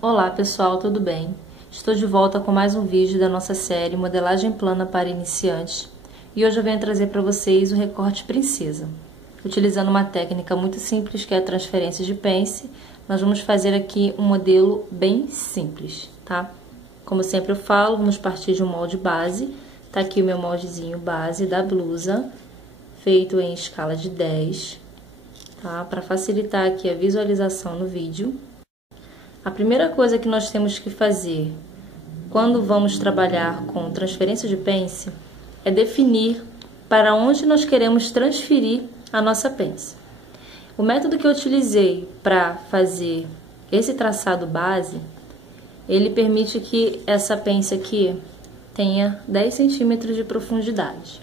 Olá pessoal, tudo bem? Estou de volta com mais um vídeo da nossa série Modelagem Plana para Iniciantes e hoje eu venho trazer para vocês o recorte princesa. Utilizando uma técnica muito simples que é a transferência de pence, nós vamos fazer aqui um modelo bem simples, tá? Como sempre eu falo, vamos partir de um molde base. Tá aqui o meu moldezinho base da blusa, feito em escala de 10, tá? Para facilitar aqui a visualização no vídeo. A primeira coisa que nós temos que fazer quando vamos trabalhar com transferência de pence é definir para onde nós queremos transferir a nossa pence. O método que eu utilizei para fazer esse traçado base, ele permite que essa pence aqui tenha 10 centímetros de profundidade,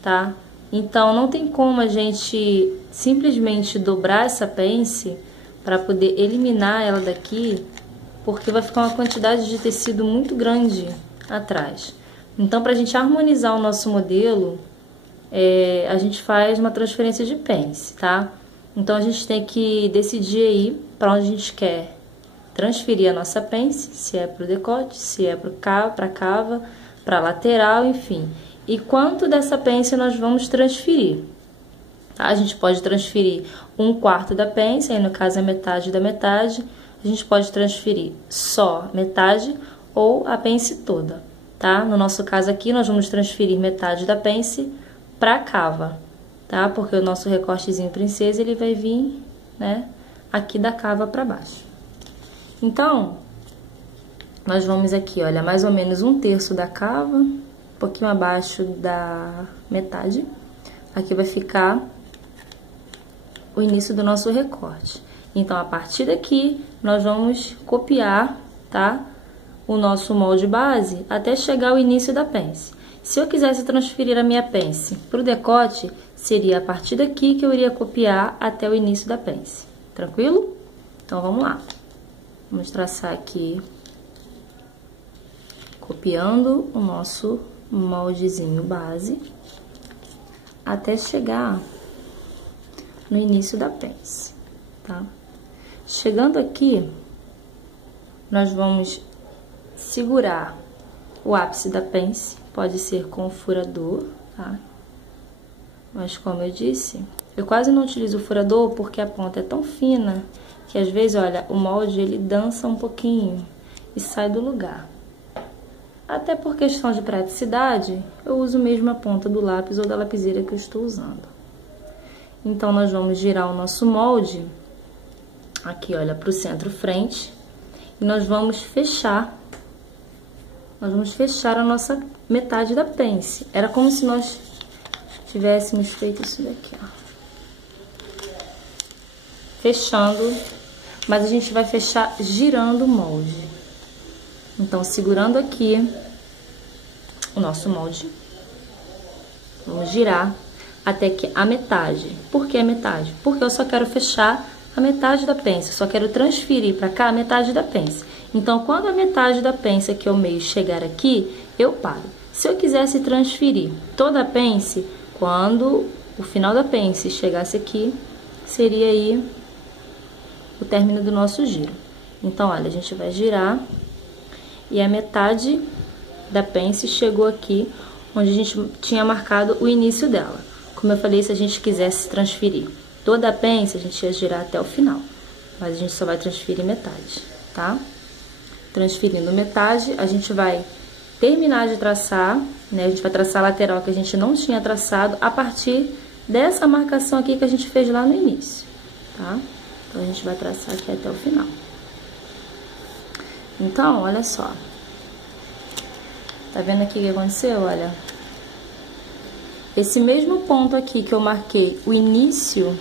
tá? Então, não tem como a gente simplesmente dobrar essa pence para poder eliminar ela daqui, porque vai ficar uma quantidade de tecido muito grande atrás. Então, para a gente harmonizar o nosso modelo, a gente faz uma transferência de pence, tá? Então, a gente tem que decidir aí para onde a gente quer transferir a nossa pence, se é para o decote, se é para cava, para lateral, enfim. E quanto dessa pence nós vamos transferir? A gente pode transferir 1/4 da pence, aí no caso é metade da metade. A gente pode transferir só metade ou a pence toda, tá? No nosso caso aqui, nós vamos transferir metade da pence para cava, tá? Porque o nosso recortezinho princesa, ele vai vir, né, aqui da cava para baixo. Então, nós vamos aqui, olha, mais ou menos 1/3 da cava, um pouquinho abaixo da metade. Aqui vai ficar o início do nosso recorte. Então, a partir daqui, nós vamos copiar, tá? O nosso molde base até chegar ao início da pence. Se eu quisesse transferir a minha pence para o decote, seria a partir daqui que eu iria copiar até o início da pence. Tranquilo? Então, vamos lá. Vamos traçar aqui, copiando o nosso moldezinho base até chegar no início da pence, tá? Chegando aqui, nós vamos segurar o ápice da pence, pode ser com o furador, tá? Mas como eu disse, eu quase não utilizo o furador porque a ponta é tão fina que às vezes, olha, o molde ele dança um pouquinho e sai do lugar. Até por questão de praticidade, eu uso mesmo a ponta do lápis ou da lapiseira que eu estou usando. Então, nós vamos girar o nosso molde aqui, olha, para o centro-frente. E nós vamos fechar a nossa metade da pence. Era como se nós tivéssemos feito isso daqui, ó. Fechando, mas a gente vai fechar girando o molde. Então, segurando aqui o nosso molde, vamos girar até que a metade. Por que a metade? Porque eu só quero fechar a metade da pence, só quero transferir para cá a metade da pence. Então, quando a metade da pence aqui ao meio chegar aqui, eu paro. Se eu quisesse transferir toda a pence, quando o final da pence chegasse aqui, seria aí o término do nosso giro. Então, olha, a gente vai girar e a metade da pence chegou aqui, onde a gente tinha marcado o início dela. Como eu falei, se a gente quisesse transferir toda a pence, a gente ia girar até o final. Mas a gente só vai transferir metade, tá? Transferindo metade, a gente vai terminar de traçar, né? A gente vai traçar a lateral que a gente não tinha traçado a partir dessa marcação aqui que a gente fez lá no início, tá? Então, a gente vai traçar aqui até o final. Então, olha só. Tá vendo aqui o que aconteceu? Olha. Esse mesmo ponto aqui que eu marquei o início,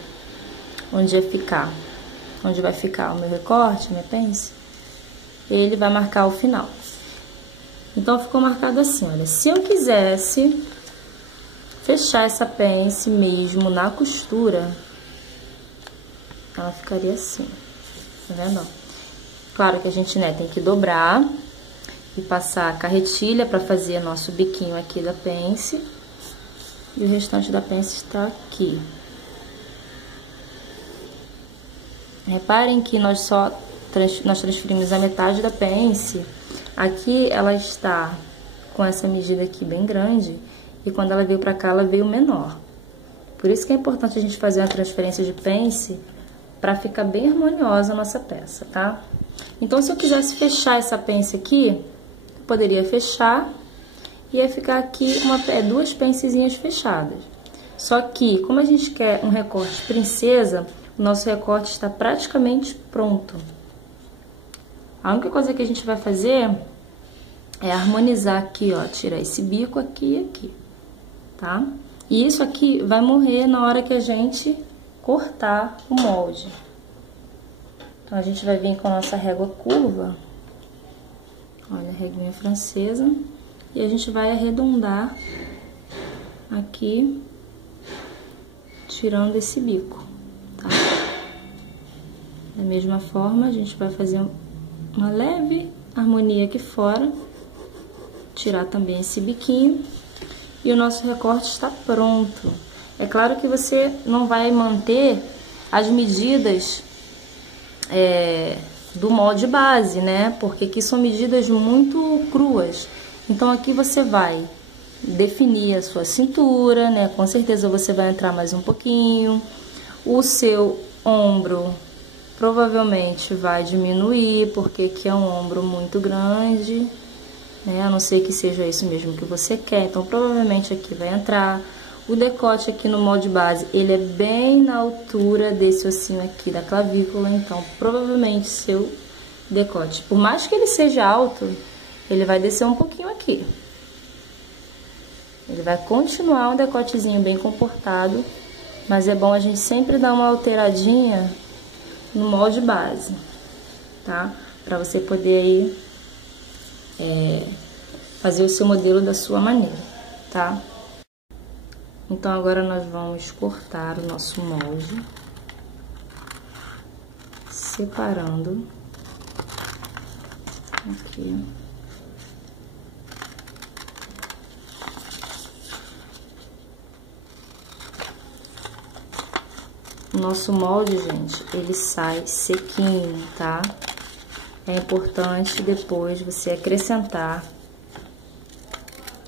onde vai ficar o meu recorte, minha pence, ele vai marcar o final. Então, ficou marcado assim, olha. Se eu quisesse fechar essa pence mesmo na costura, ela ficaria assim, tá vendo? Claro que a gente, né, tem que dobrar e passar a carretilha para fazer nosso biquinho aqui da pence. E o restante da pence está aqui. Reparem que nós transferimos a metade da pence. Aqui ela está com essa medida aqui bem grande, e quando ela veio pra cá, ela veio menor. Por isso que é importante a gente fazer uma transferência de pence pra ficar bem harmoniosa a nossa peça, tá? Então, se eu quisesse fechar essa pence aqui, eu poderia fechar e ia ficar aqui duas pencezinhas fechadas. Só que, como a gente quer um recorte princesa, o nosso recorte está praticamente pronto. A única coisa que a gente vai fazer é harmonizar aqui, ó, tirar esse bico aqui e aqui, tá? E isso aqui vai morrer na hora que a gente cortar o molde. Então, a gente vai vir com a nossa régua curva, olha, a reguinha francesa, e a gente vai arredondar aqui, tirando esse bico, tá? Da mesma forma, a gente vai fazer uma leve harmonia aqui fora, tirar também esse biquinho, e o nosso recorte está pronto. É claro que você não vai manter as medidas do molde base, né? Porque aqui são medidas muito cruas. Então, aqui você vai definir a sua cintura, né? Com certeza você vai entrar mais um pouquinho. O seu ombro provavelmente vai diminuir, porque aqui é um ombro muito grande, né? A não ser que seja isso mesmo que você quer. Então, provavelmente aqui vai entrar. O decote aqui no molde base, ele é bem na altura desse ossinho aqui da clavícula. Então, provavelmente seu decote, por mais que ele seja alto, ele vai descer um pouquinho aqui. Ele vai continuar um decotezinho bem comportado, mas é bom a gente sempre dar uma alteradinha no molde base, tá? Pra você poder aí fazer o seu modelo da sua maneira, tá? Então, agora nós vamos cortar o nosso molde, separando aqui. O nosso molde, gente, ele sai sequinho, tá? É importante depois você acrescentar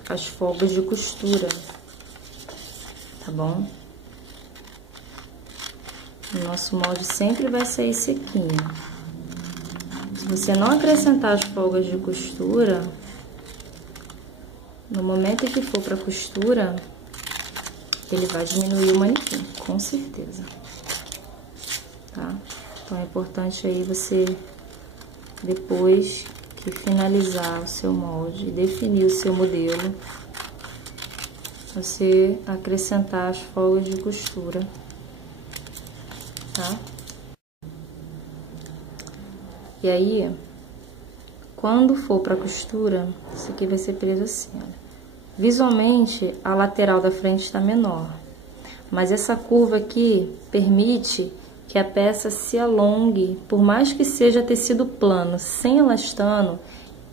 as folgas de costura, tá bom? O nosso molde sempre vai sair sequinho. Se você não acrescentar as folgas de costura, no momento em que for pra costura, ele vai diminuir o manequim, com certeza. Tá? Então, é importante aí você, depois que finalizar o seu molde, definir o seu modelo, você acrescentar as folgas de costura, tá? E aí, quando for pra costura, isso aqui vai ser preso assim, olha. Visualmente, a lateral da frente está menor, mas essa curva aqui permite que a peça se alongue, por mais que seja tecido plano, sem elastano,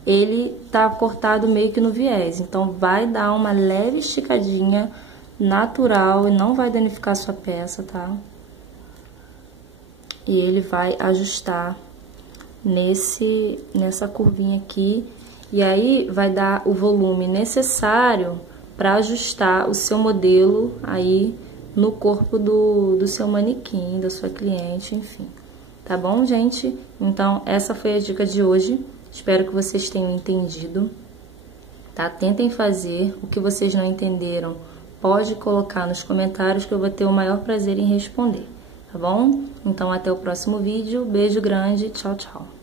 ele tá cortado meio que no viés, então vai dar uma leve esticadinha natural e não vai danificar a sua peça, tá? E ele vai ajustar nessa curvinha aqui, e aí vai dar o volume necessário para ajustar o seu modelo aí no corpo do seu manequim, da sua cliente, enfim. Tá bom, gente? Então, essa foi a dica de hoje. Espero que vocês tenham entendido, tá? Tentem fazer. O que vocês não entenderam, pode colocar nos comentários que eu vou ter o maior prazer em responder, tá bom? Então, até o próximo vídeo. Beijo grande. Tchau, tchau.